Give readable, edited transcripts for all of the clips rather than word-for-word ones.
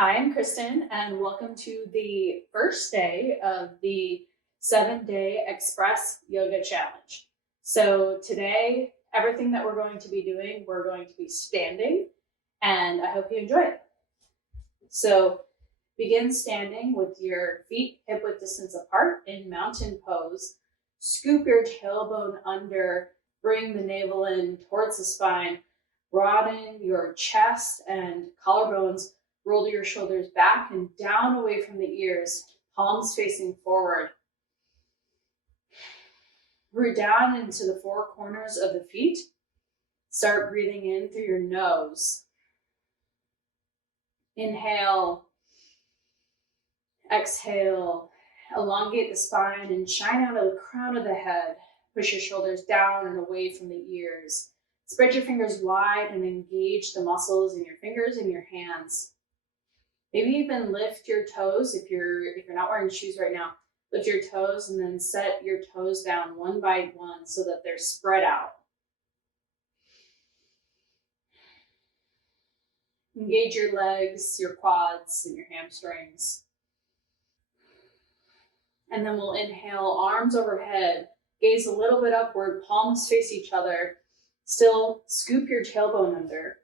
Hi, I'm Kristen, and welcome to the first day of the 7-day Express Yoga Challenge. So today, everything that we're going to be doing, we're going to be standing, and I hope you enjoy it. So begin standing with your feet hip-width distance apart in mountain pose. Scoop your tailbone under, bring the navel in towards the spine, broaden your chest and collarbones. Roll your shoulders back and down away from the ears, palms facing forward. Root down into the four corners of the feet. Start breathing in through your nose. Inhale. Exhale. Elongate the spine and shine out of the crown of the head. Push your shoulders down and away from the ears. Spread your fingers wide and engage the muscles in your fingers and your hands. Maybe even lift your toes if you're not wearing shoes right now. Lift your toes and then set your toes down one by one so that they're spread out. Engage your legs, your quads, and your hamstrings. And then we'll inhale, arms overhead, gaze a little bit upward, palms face each other. Still scoop your tailbone under.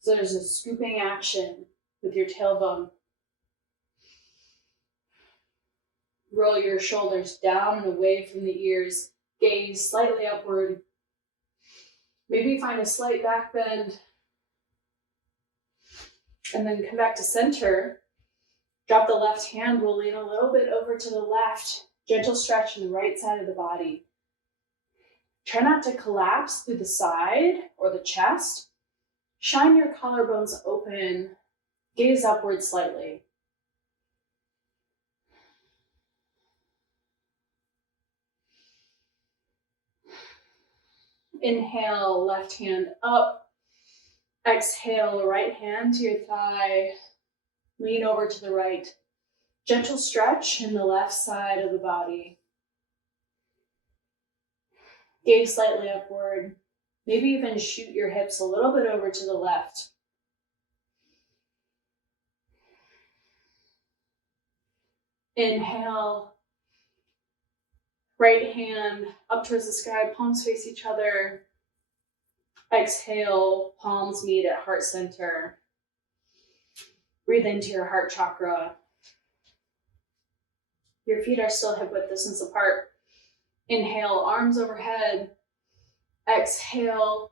So there's a scooping action with your tailbone. Roll your shoulders down and away from the ears. Gaze slightly upward. Maybe find a slight back bend. And then come back to center. Drop the left hand. We'll lean a little bit over to the left. Gentle stretch in the right side of the body. Try not to collapse through the side or the chest. Shine your collarbones open. Gaze upward slightly. Inhale, left hand up. Exhale, right hand to your thigh. Lean over to the right. Gentle stretch in the left side of the body. Gaze slightly upward. Maybe even shoot your hips a little bit over to the left. Inhale. Right hand up towards the sky, palms face each other. Exhale, palms meet at heart center. Breathe into your heart chakra. Your feet are still hip-width distance apart. Inhale, arms overhead. Exhale,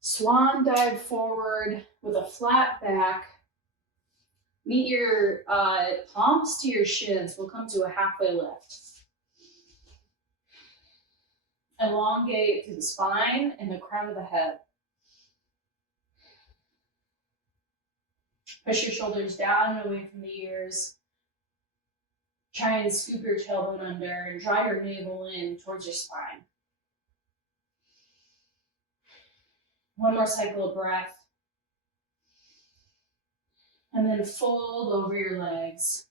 swan dive forward with a flat back. Meet your palms to your shins. We'll come to a halfway lift. Elongate through the spine and the crown of the head. Push your shoulders down and away from the ears. Try and scoop your tailbone under and draw your navel in towards your spine. One more cycle of breath. And then fold over your legs.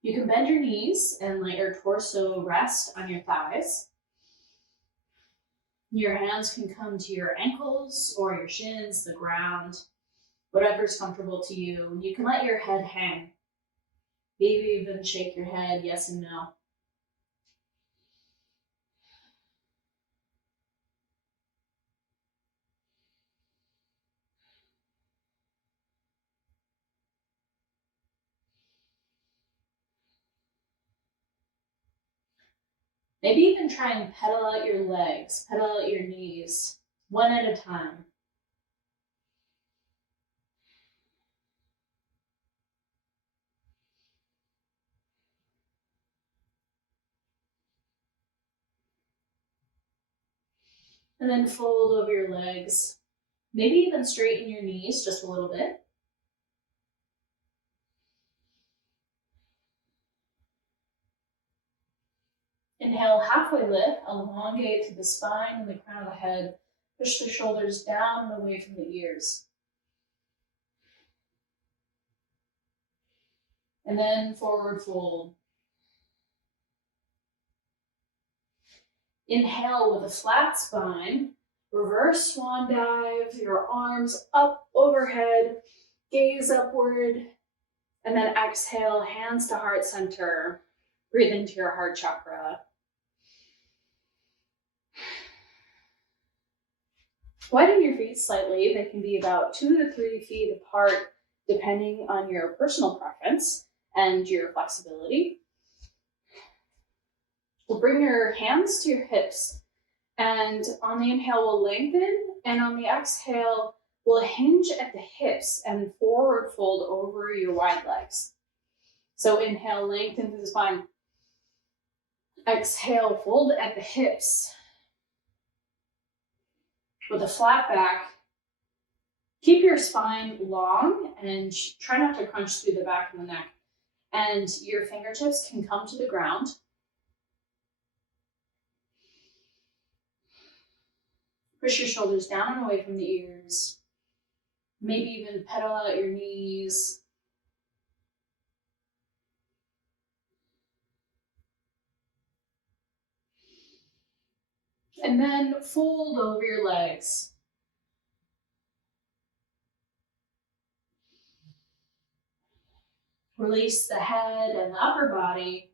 You can bend your knees and let your torso rest on your thighs. Your hands can come to your ankles or your shins, the ground, whatever's comfortable to you. You can let your head hang. Maybe even shake your head, yes and no. Maybe even try and pedal out your legs, pedal out your knees, one at a time. And then fold over your legs. Maybe even straighten your knees just a little bit. Inhale, halfway lift, elongate through the spine and the crown of the head. Push the shoulders down and away from the ears. And then forward fold. Inhale with a flat spine. Reverse swan dive, your arms up overhead. Gaze upward, and then exhale, hands to heart center. Breathe into your heart chakra. Widen your feet slightly. They can be about 2 to 3 feet apart, depending on your personal preference and your flexibility. We'll bring your hands to your hips, and on the inhale, we'll lengthen, and on the exhale, we'll hinge at the hips and forward fold over your wide legs. So inhale, lengthen through the spine. Exhale, fold at the hips. With a flat back, keep your spine long and try not to crunch through the back of the neck. And your fingertips can come to the ground. Push your shoulders down and away from the ears. Maybe even pedal out your knees. And then fold over your legs. Release the head and the upper body.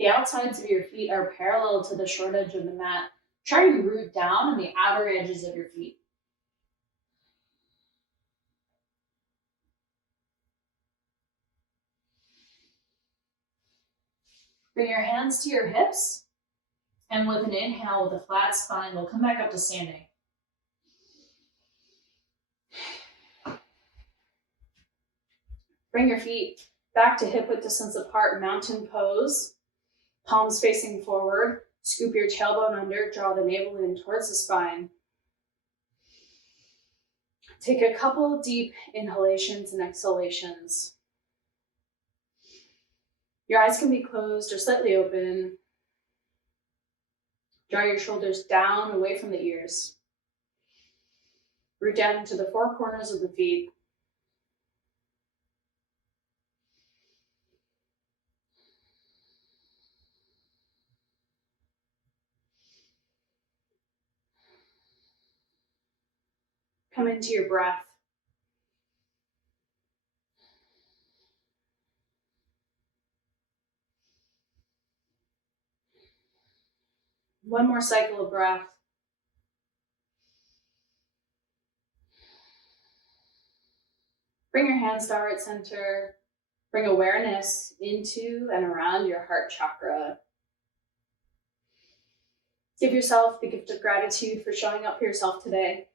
The outsides of your feet are parallel to the short edge of the mat. Try and root down on the outer edges of your feet. Bring your hands to your hips, and with an inhale with a flat spine, we'll come back up to standing. Bring your feet back to hip width distance apart, mountain pose. Palms facing forward. Scoop your tailbone under, draw the navel in towards the spine. Take a couple deep inhalations and exhalations. Your eyes can be closed or slightly open. Draw your shoulders down away from the ears. Root down into the four corners of the feet. Come into your breath. One more cycle of breath. Bring your hands to heart center. Bring awareness into and around your heart chakra. Give yourself the gift of gratitude for showing up for yourself today.